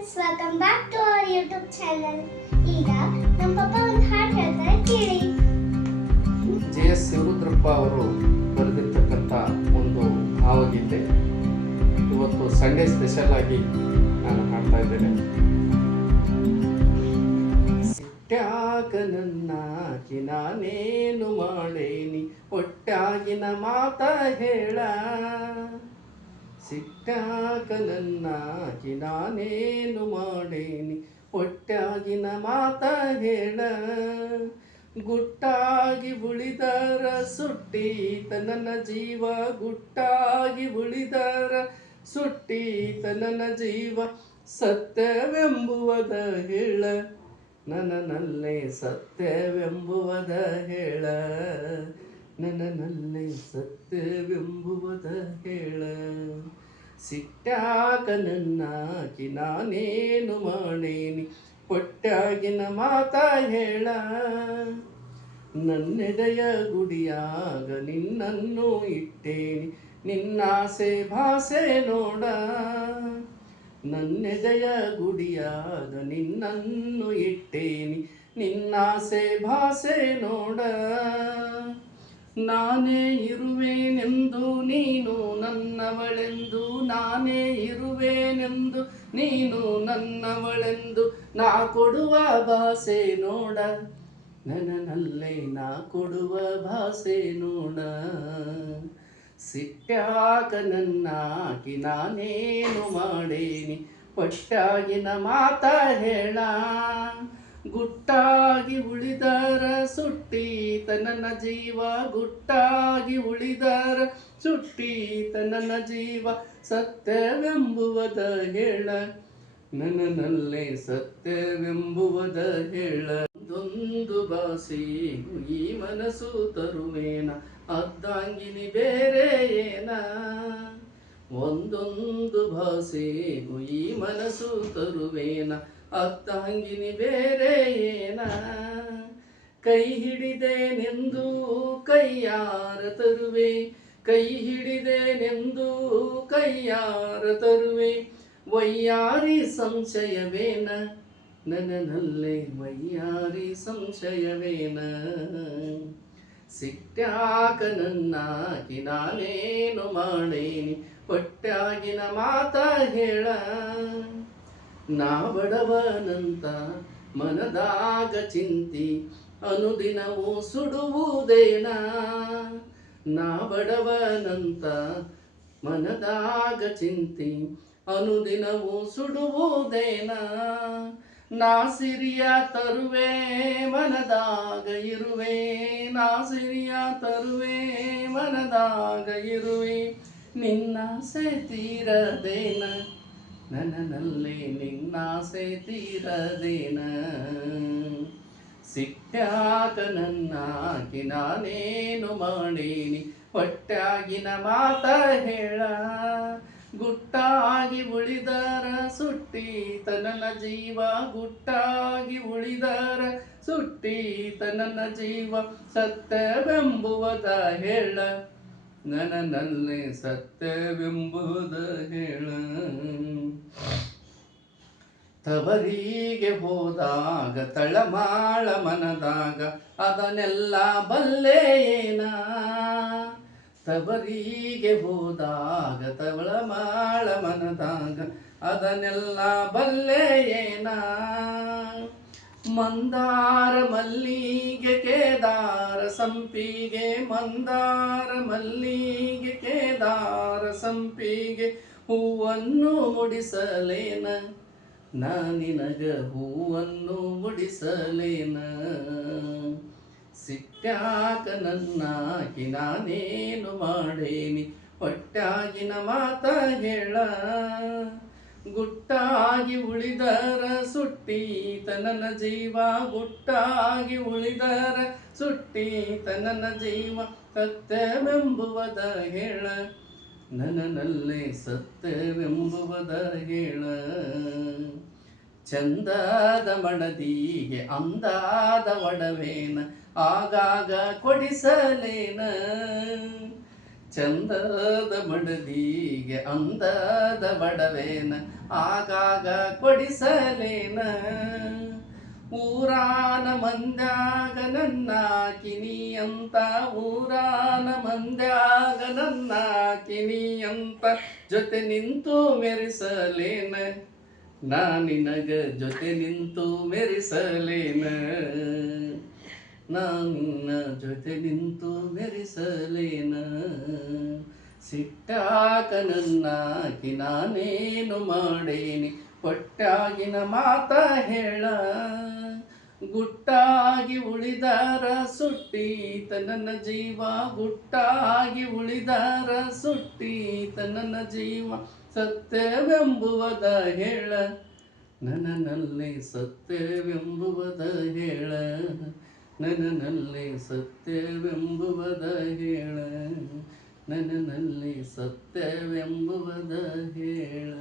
Friends welcome back to our YouTube channel ಈಗ ನಮ್ಮ ಪಪ್ಪ ಒಂದು ಹಾಡು ಹೇಳ್ತಾರೆ, ಕೇಳಿ. ಜೆ ಎಸ್ ಅವರು ಬರೆದಿರ್ತಕ್ಕಂಥ ಒಂದು ಭಾವಗೀತೆ. ಇವತ್ತು ಸಂಡೇ ಸ್ಪೆಷಲ್ ಆಗಿ ನಾನು ಹಾಡ್ತಾ ಇದ್ದೇನೆ. ಸಿಟ್ಟ್ಯಾಕ ನನ್ನ ನಾನೇನು ಮಾಡೇನಿ? ಒಟ್ಟಾಗಿನ ಮಾತ ಹೇಳ. ಸಿಟ್ಟ್ಯಾಕ ನನ್ನಾಗಿ ನಾನೇನು ಮಾಡೇನಿ? ಒಟ್ಟಾಗಿನ ಮಾತ ಹೇಳ. ಗುಟ್ಟಾಗಿ ಉಳಿದರ ಸುಟ್ಟೀತ ನನ್ನ ಜೀವ, ಗುಟ್ಟಾಗಿ ಉಳಿದರ ಸುಟ್ಟೀತ ನನ್ನ ಜೀವ, ಸತ್ಯವೆಂಬುವದ ಹೇಳ. ನನ್ನನಲ್ಲೇ ಸತ್ಯವೆಂಬುವದ ಹೇಳ. ನನನಲ್ಲೇ ಸತ್ಯವೆಂಬುವದ ಹೇಳ. ಸಿಟ್ಟಾಕ ನನ್ನಾಗಿ ನಾನೇನು ಮಾಡೇನಿ? ಕೊಟ್ಟಾಗಿನ ಮಾತ ಹೇಳ. ನನ್ನೆಡೆಯ ಗುಡಿಯಾಗ ನಿನ್ನನ್ನು ಇಟ್ಟೇನಿ. ನಿನ್ನಾಸೆ ಭಾಸೆ ನೋಡ. ನನ್ನೆದೆಯ ಗುಡಿಯಾಗ ನಿನ್ನನ್ನು ಇಟ್ಟೇನಿ. ನಿನ್ನಾಸೆ ಭಾಸೆ ನೋಡ. ನಾನೇ ಇರುವೆನೆಂದು ನೀನು ನನ್ನವಳೆಂದು, ನಾನೇ ಇರುವೆನೆಂದು ನೀನು ನನ್ನವಳೆಂದು, ನಾ ಕೊಡುವ ಭಾಷೆ ನೋಡ. ನನ್ನಲ್ಲೇ ನಾ ಕೊಡುವ ಭಾಷೆ ನೋಡ. ಸಿಟ್ಟಾಗ ನನ್ನಾಗಿ ನಾನೇನು ಮಾಡೇನಿ? ಪಟ್ಟಾಗಿನ ಮಾತ ಹೇಳ. ಗುಟ್ಟಾಗಿ ಉಳಿದರ ಸುಟ್ಟೀತ ನನ್ನ ಜೀವ, ಗುಟ್ಟಾಗಿ ಉಳಿದರ ಸುಟ್ಟೀತ ನನ್ನ ಜೀವ, ಸತ್ಯವೆಂಬುವದ ಹೇಳ. ನನ್ನಲ್ಲಿ ಸತ್ಯವೆಂಬುವದ ಹೇಳ. ಒಂದೊಂದು ಬಾಸಿ ಈ ಮನಸ್ಸು ತರುವೇನ? ಅದ್ದಾಂಗಿನಿ ಬೇರೆ ಏನ? ಒಂದೊಂದು ಭಾಷೆಗೂ ಈ ಮನಸ್ಸು ತರುವೇನ? ಅರ್ಧಾಂಗಿನಿ ಬೇರೆ ಏನ ಕೈ ಹಿಡಿದೇನೆಂದು ಕೈಯಾರ ತರುವೆ. ಕೈ ಹಿಡಿದೇನೆಂದು ಕೈಯಾರ ತರುವೆ. ವೈಯಾರಿ ಸಂಶಯವೇನ? ನನ್ನಲ್ಲೇ ವೈಯಾರಿ ಸಂಶಯವೇನ? ಸಿಟ್ಟ್ಯಾಕ ನನ್ನಾಗಿ ನಾನೇನು ಮಾಡೇನಿ? ಪಟ್ಟಾಗಿನ ಮಾತ ಹೇಳ. ನಾ ಬಡವನಂತ ಮನದಾಗ ಚಿಂತಿ ಅನುದಿನವೂ ಸುಡುವುದೇನ? ನಾ ಬಡವನಂತ ಮನದಾಗ ಚಿಂತಿ ಅನುದಿನವೂ ಸುಡುವುದೇನ? ನಾ ಸಿರಿಯ ತರುವೆ ಮನದಾಗ ಇರುವೆ. ನಾ ಸಿರಿಯ ತರುವೆ ಮನದಾಗ ಇರುವೆ. ನಿನ್ನಾಸೆ ತೀರದೇನ? ನನ್ನಲ್ಲೇ ನಿನ್ನಾಸೆ ತೀರದೇನ. ನನ್ನ ನನ್ನಾಕಿ ನಾನೇನು ಮಾಡೀನಿ? ಹೊಟ್ಟಾಗಿನ ಮಾತ ಹೇಳ. ಗುಟ್ಟಾಗಿ ಉಳಿದರ ಸುಟ್ಟಿ ತನ್ನ ಜೀವ, ಗುಟ್ಟಾಗಿ ಉಳಿದರ ಸುಟ್ಟಿ ತನ್ನ ಜೀವ ಸತ್ಯವೆಂಬುವದ ಹೇಳ. ನನ್ನಲ್ಲೇ ಸತ್ಯವೆಂಬುದ ಹೇಳ. ತವರಿಗೆ ಹೋದಾಗ, ತಳಮಾಳ ಮನದಾಗ, ಅದನ್ನೆಲ್ಲ ಬಲ್ಲೇನ ತವರಿಗೆ ಹೋದಾಗ, ತಳಮಾಳ ಮನದಾಗ, ಅದನ್ನೆಲ್ಲ ಬಲ್ಲೇನ ಮಂದಾರ ಮಲ್ಲಿಗೆ ಕೇದಾರ ಸಂಪಿಗೆ, ಮಂದಾರ ಮಲ್ಲಿಗೆ ಕೇದಾರ ಸಂಪಿಗೆ ಹೂವನ್ನು ಮುಡಿಸಲೇನ? ನಾನಿನಗ ಹೂವನ್ನು ಮುಡಿಸಲೇನ? ಸಿಟ್ಟ್ಯಾಕ ನನ್ನಾಕಿ ನಾನೇನು ಮಾಡೇನಿ? ಹೊಟ್ಟಾಗಿನ ಮಾತ ಹೇಳ. ಗುಟ್ಟಾಗಿ ಉಳಿದರ ಸುಟ್ಟೀತ ನನ್ನ ಜೀವ, ಗುಟ್ಟಾಗಿ ಉಳಿದರ ಸುಟ್ಟೀತ ನನ್ನ ಜೀವ, ಸತ್ಯವೆಂಬುವದ ಹೇಳ. ನನ್ನಲ್ಲೇ ಸತ್ಯವೆಂಬುವದ ಹೇಳ. ಚಂದದ ಮಣದಿಗೆ ಅಂದಾದ ಒಡವೇನ, ಆಗಾಗ ಕೊಡಿಸಲೇನ. ಚಂದದ ಮಡದಿಗೆ ಅಂದದ ಬಡವೇನ ಆಗಾಗ ಕೊಡಿಸಲೇನ? ಊರಾನ ಮಂದ್ಯಾಗ ನನ್ನ ಕಿನಿ ಅಂತ, ಊರಾನ ಮಂದ್ಯಾಗ ನನ್ನ ಕಿನಿ ಅಂತ ಜೊತೆ ನಿಂತು ಮೆರೆಸಲೇನ? ನಾ ನಿನಗ ಜೊತೆ ನಿಂತು ಮೆರೆಸಲೇನ? ನಾನು ನಿನ್ನ ಜೊತೆ ನಿಂತು ಮೆರೆಸಲೇನ? ಸಿಟ್ಟಾಕ ನನ್ನಾಕಿ ನಾನೇನು ಮಾಡೇನಿ? ಪಟ್ಟಾಗಿನ ಮಾತ ಹೇಳ. ಗುಟ್ಟಾಗಿ ಉಳಿದಾರ ಸುಟ್ಟೀತ ನನ್ನ ಜೀವ. ಗುಟ್ಟಾಗಿ ಉಳಿದಾರ ಸುಟ್ಟೀತ ನನ್ನ ಜೀವ. ಸತ್ಯವೆಂಬುವದ ಹೇಳ. ನನ್ನಲ್ಲಿ ಸತ್ಯವೆಂಬುವದ ಹೇಳ. ನನ್ನಲ್ಲಿ ಸತ್ಯವೆಂಬುವದ ಹೇಳ. ನನ್ನಲ್ಲಿ ಸತ್ಯವೆಂಬುವದ ಹೇಳ.